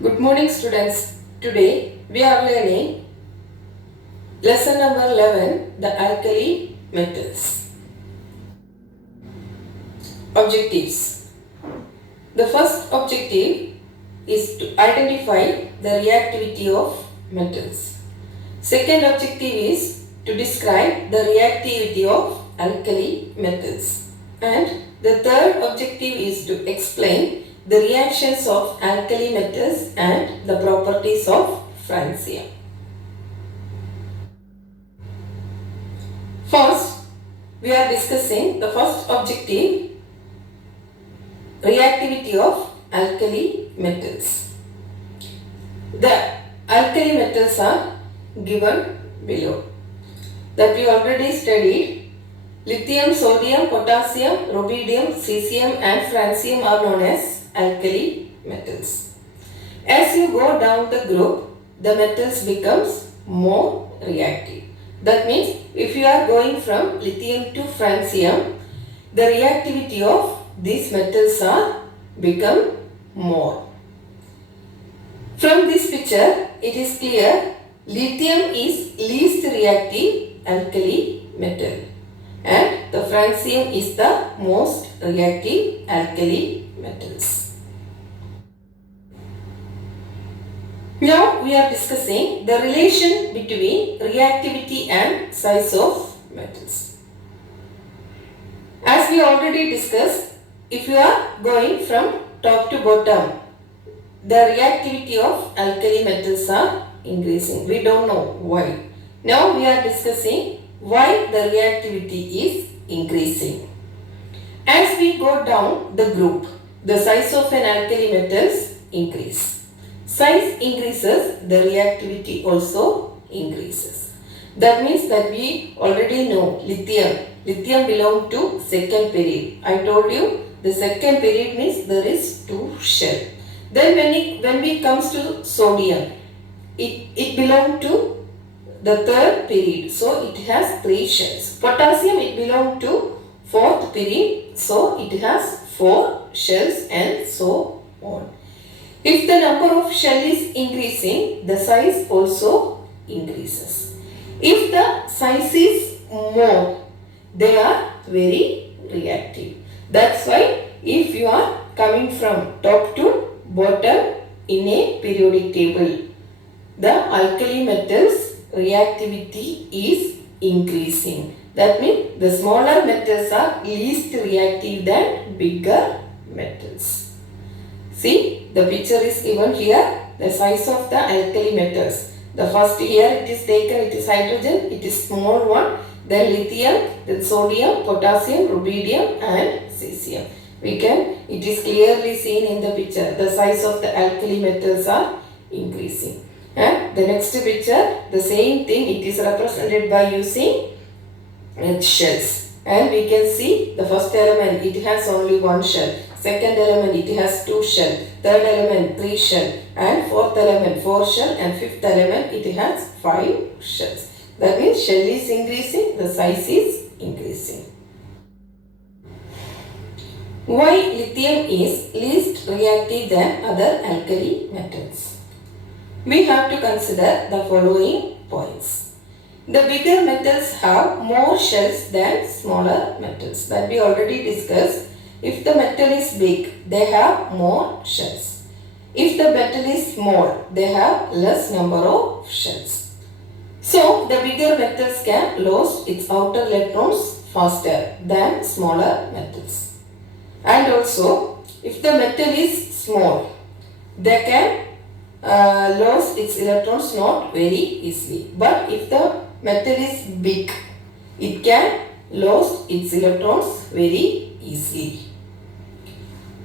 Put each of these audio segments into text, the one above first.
Good morning students. Today we are learning lesson number 11, the alkali metals. Objectives. The first objective is to identify the reactivity of metals. Second objective is to describe the reactivity of alkali metals. And the third objective is to explain the reactions of alkali metals and the properties of francium. First, we are discussing the first objective, reactivity of alkali metals. The alkali metals are given below. That we already studied. Lithium, sodium, potassium, rubidium, cesium and francium are known as alkali metals. As you go down the group, the metals becomes more reactive. That means if you are going from lithium to francium, the reactivity of these metals are become more. From this picture, it is clear lithium is least reactive alkali metal and the francium is the most reactive alkali metals. Now we are discussing the relation between reactivity and size of metals. As we already discussed, if you are going from top to bottom, the reactivity of alkali metals are increasing. We don't know why. Now we are discussing why the reactivity is increasing. As we go down the group, the size of an alkali metals increase. Size increases, the reactivity also increases. That means that we already know lithium. Lithium belongs to second period. I told you the second period means there is two shell. Then when we comes to sodium, it belongs to the third period. So it has three shells. Potassium, it belongs to fourth period. So it has four shells and so on. If the number of shell is increasing, the size also increases. If the size is more, they are very reactive. That's why if you are coming from top to bottom in a periodic table, the alkali metals reactivity is increasing. That means the smaller metals are least reactive than bigger metals. See, the picture is given here, the size of the alkali metals. The first here it is taken, it is hydrogen, it is small one, then lithium, then sodium, potassium, rubidium and cesium. It is clearly seen in the picture, the size of the alkali metals are increasing. And the next picture, the same thing, it is represented by using shells. And we can see the first element, it has only one shell. Second element, it has two shell. Third element, three shell. And fourth element, four shell. And fifth element, it has five shells. That means shell is increasing, the size is increasing. Why lithium is least reactive than other alkali metals? We have to consider the following points. The bigger metals have more shells than smaller metals. That we already discussed. If the metal is big, they have more shells. If the metal is small, they have less number of shells. So, the bigger metals can lose its outer electrons faster than smaller metals. And also, if the metal is small, they can lose its electrons not very easily. But if the metal is big, it can lose its electrons very easily.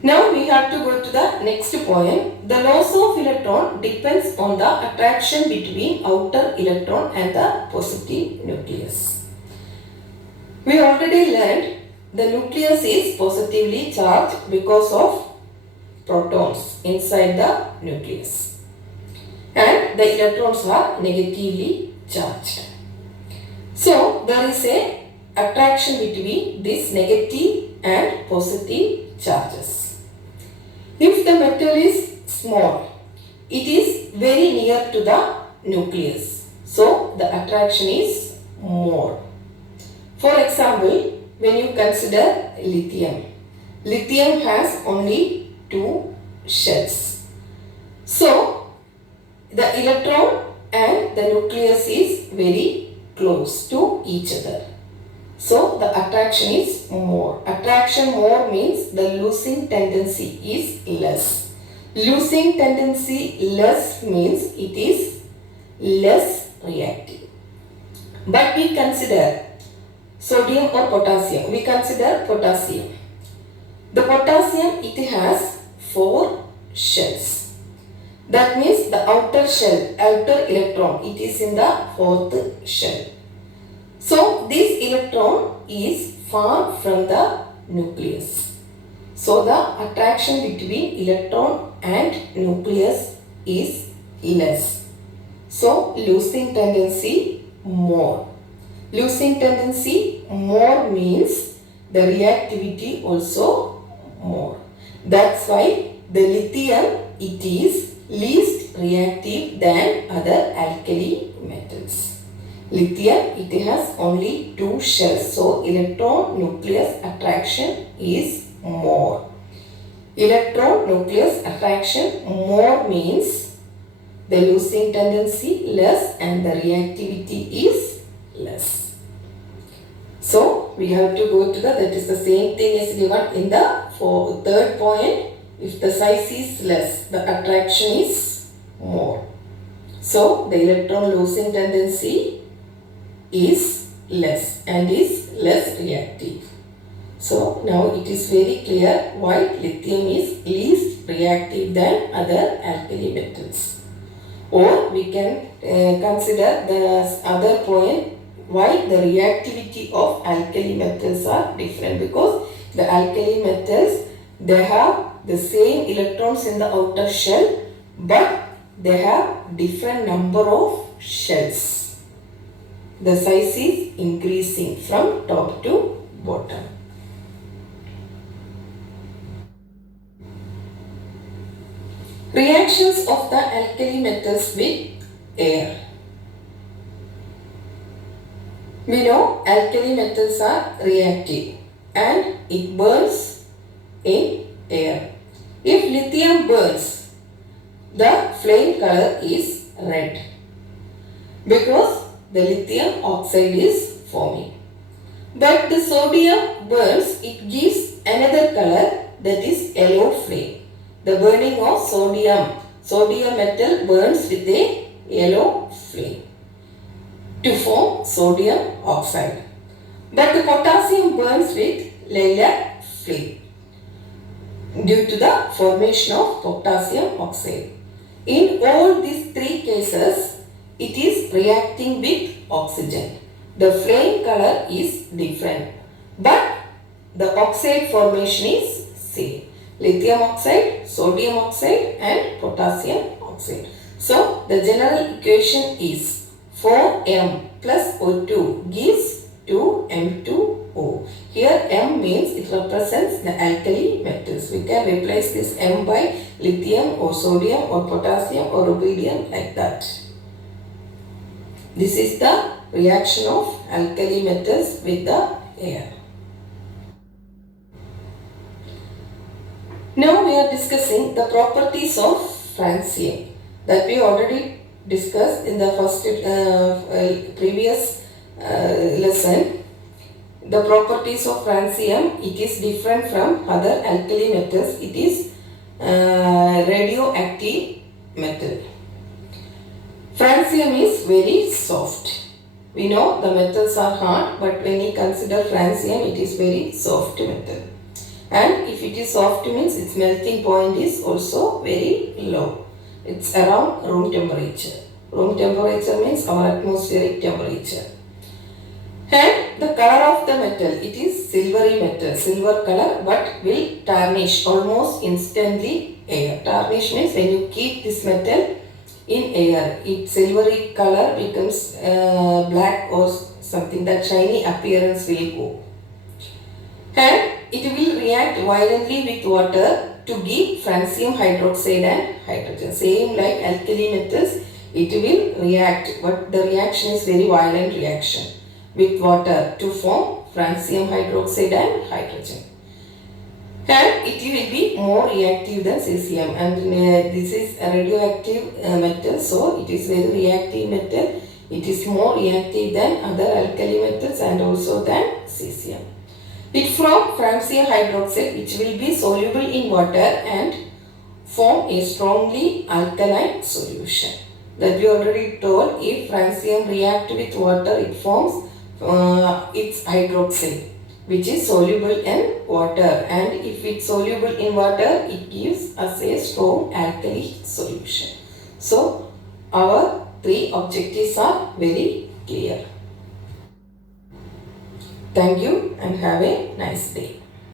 Now we have to go to the next point. The loss of electron depends on the attraction between outer electron and the positive nucleus. We already learned the nucleus is positively charged because of protons inside the nucleus. And the electrons are negatively charged. So there is a attraction between these negative and positive charges. If the metal is small, it is very near to the nucleus. So the attraction is more. For example, when you consider lithium, lithium has only two shells. So the electron and the nucleus is very close to each other. So the attraction is more. Attraction more means the losing tendency is less. Losing tendency less means it is less reactive. But we consider sodium or potassium. We consider potassium. The potassium, it has 4 shells. That means the outer shell, outer electron, it is in the 4th shell. So this electron is far from the nucleus. So the attraction between electron and nucleus is less. So losing tendency more. Losing tendency more means the reactivity also more. That's why the lithium, it is least reactive than other alkali metals. Lithium, it has only 2 shells, so electron nucleus attraction is more. Electron nucleus attraction more means the losing tendency less and the reactivity is less. So we have to go to that is the same thing as given in the 3rd point. If the size is less, the attraction is more. So the electron losing tendency is less and is less reactive. So now it is very clear why lithium is least reactive than other alkali metals. Or we can consider the other point why the reactivity of alkali metals are different, because the alkali metals, they have the same electrons in the outer shell, but they have different number of shells. The size is increasing from top to bottom. Reactions of the alkali metals with air. We know alkali metals are reactive and it burns in air. If lithium burns, the flame color is red because the lithium oxide is forming. But the sodium burns, it gives another color, that is yellow flame. The burning of sodium metal burns with a yellow flame to form sodium oxide. But the potassium burns with lilac flame due to the formation of potassium oxide. In all these 3 cases, it is reacting with oxygen. The flame color is different, but the oxide formation is same. Lithium oxide, sodium oxide and potassium oxide. So the general equation is 4m plus O2 gives 2m2O. Here m means it represents the alkali metals. We can replace this m by lithium or sodium or potassium or rubidium, like that. This is the reaction of alkali metals with the air. Now we are discussing the properties of francium that we already discussed in the first previous lesson. The properties of francium, it is different from other alkali metals. It is radioactive metal. Francium is very soft. We know the metals are hard, but when we consider francium, it is very soft metal. And if it is soft means its melting point is also very low. It's around room temperature. Room temperature means our atmospheric temperature. And the color of the metal, it is silvery metal, silver color, but will tarnish almost instantly air. Tarnish means when you keep this metal in air, its silvery color becomes black or something, that shiny appearance will go. And it will react violently with water to give francium hydroxide and hydrogen. Same like alkali metals, it will react, but the reaction is very violent reaction with water to form francium hydroxide and hydrogen. And it will be more reactive than cesium, and this is a radioactive metal, so it is very reactive metal. It is more reactive than other alkali metals and also than cesium. It forms francium hydroxide, which will be soluble in water and form a strongly alkaline solution. That we already told, if francium react with water, it forms its hydroxide, which is soluble in water, and if it's soluble in water, it gives us a strong alkali solution. So our three objectives are very clear. Thank you and have a nice day.